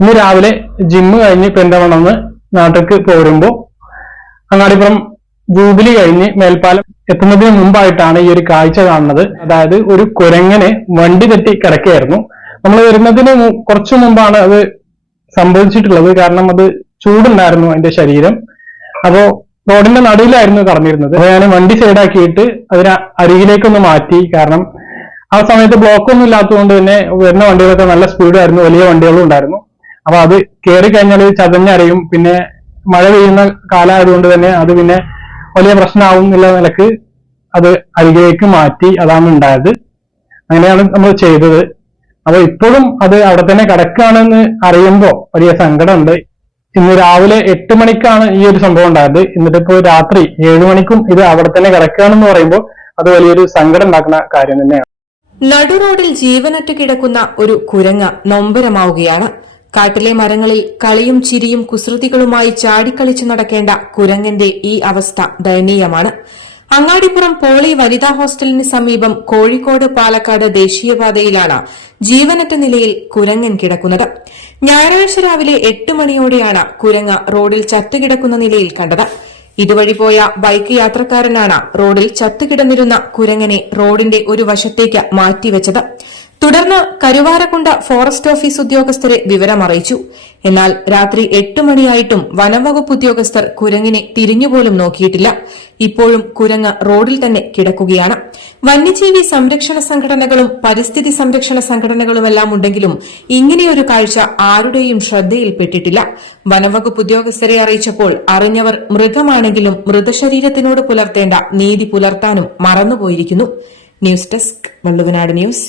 ഇന്ന് രാവിലെ ജിമ്മ് കഴിഞ്ഞ് പെരിന്തമണ്ണന്ന് നാട്ടിലേക്ക് പോരുമ്പോ അങ്ങാടിപ്പുറം ജൂബിലി കഴിഞ്ഞ് മേൽപ്പാലം എത്തുന്നതിന് മുമ്പായിട്ടാണ് ഈ ഒരു കാഴ്ച കാണുന്നത്. അതായത് ഒരു കുരങ്ങനെ വണ്ടി തെറ്റി കിടക്കുകയായിരുന്നു. നമ്മൾ വരുന്നതിന് കുറച്ചു മുമ്പാണ് അത് സംഭവിച്ചിട്ടുള്ളത്. കാരണം അത് ചൂടുണ്ടായിരുന്നു അതിന്റെ ശരീരം. അപ്പോ റോഡിന്റെ നടുവിലായിരുന്നു കടന്നിരുന്നത്. അപ്പൊ ഞാൻ വണ്ടി സൈഡാക്കിയിട്ട് അതിനെ അരികിലേക്കൊന്ന് മാറ്റി. കാരണം ആ സമയത്ത് ബ്ലോക്ക് ഒന്നും ഇല്ലാത്തതുകൊണ്ട് തന്നെ വരുന്ന വണ്ടികളൊക്കെ നല്ല സ്പീഡായിരുന്നു വലിയ വണ്ടികളും ഉണ്ടായിരുന്നു അപ്പൊ അത് കയറി കഴിഞ്ഞാൽ ചതഞ്ഞരയും പിന്നെ മഴ പെയ്യുന്ന കാലമായതുകൊണ്ട് തന്നെ അത് പിന്നെ വലിയ പ്രശ്നമാവും എന്നുള്ള നിലയ്ക്ക് അത് അരികിലേക്ക് മാറ്റി അതാണ് ഉണ്ടായത്. അങ്ങനെയാണ് നമ്മൾ ചെയ്തത്. അപ്പൊ ഇപ്പോഴും അത് അവിടെ തന്നെ കിടക്കുകയാണെന്ന് അറിയുമ്പോൾ വലിയ സങ്കടമുണ്ട്. ഇന്ന് രാവിലെ എട്ട് മണിക്കാണ് ഈ ഒരു സംഭവം ഉണ്ടായത്. എന്നിട്ട് രാത്രി ഏഴു മണിക്കും ഇത് അവിടെ തന്നെ കിടക്കുകയാണെന്ന് പറയുമ്പോൾ അത് വലിയൊരു സങ്കടം ഉണ്ടാക്കുന്ന കാര്യം തന്നെയാണ്. നടുറോഡിൽ ജീവനറ്റ് കിടക്കുന്ന ഒരു കുരങ്ങ നൊമ്പരമാവുകയാണ്. കാട്ടിലെ മരങ്ങളിൽ കളിയും ചിരിയും കുസൃതികളുമായി ചാടിക്കളിച്ചു നടക്കേണ്ട കുരങ്ങന്റെ ഈ അവസ്ഥ ദയനീയമാണ്. അങ്ങാടിപ്പുറം പോളി വനിതാ ഹോസ്റ്റലിന് സമീപം കോഴിക്കോട് പാലക്കാട് ദേശീയപാതയിലാണ് ജീവനറ്റ നിലയിൽ കുരങ്ങൻ കിടക്കുന്നത്. ഞായറാഴ്ച രാവിലെ എട്ട് മണിയോടെയാണ് കുരങ്ങ റോഡിൽ ചത്തുകിടക്കുന്ന നിലയിൽ കണ്ടത്. ഇതുവഴി പോയ ബൈക്ക് യാത്രക്കാരനാണ് റോഡിൽ ചത്തുകിടന്നിരുന്ന കുരങ്ങനെ റോഡിന്റെ ഒരു വശത്തേക്ക് മാറ്റിവെച്ചത്. തുടർന്ന് കരുവാരക്കുണ്ട ഫോറസ്റ്റ് ഓഫീസ് ഉദ്യോഗസ്ഥരെ വിവരമറിയിച്ചു എന്നാൽ രാത്രി എട്ട് മണിയായിട്ടും വനംവകുപ്പ് ഉദ്യോഗസ്ഥർ കുരങ്ങിനെ തിരിഞ്ഞുപോലും നോക്കിയിട്ടില്ല. ഇപ്പോഴും കുരങ്ങ് റോഡിൽ തന്നെ കിടക്കുകയാണ്. വന്യജീവി സംരക്ഷണ സംഘടനകളും പരിസ്ഥിതി സംരക്ഷണ സംഘടനകളുമെല്ലാം ഉണ്ടെങ്കിലും ഇങ്ങനെയൊരു കാഴ്ച ആരുടെയും ശ്രദ്ധയിൽപ്പെട്ടിട്ടില്ല. വനംവകുപ്പ് ഉദ്യോഗസ്ഥരെ അറിയിച്ചപ്പോൾ അറിഞ്ഞവർ മൃഗമാണെങ്കിലും മൃതശരീരത്തിനോട് പുലർത്തേണ്ട നീതി പുലർത്താനും മറന്നുപോയിരിക്കുന്നു. News desk Valluvanad news.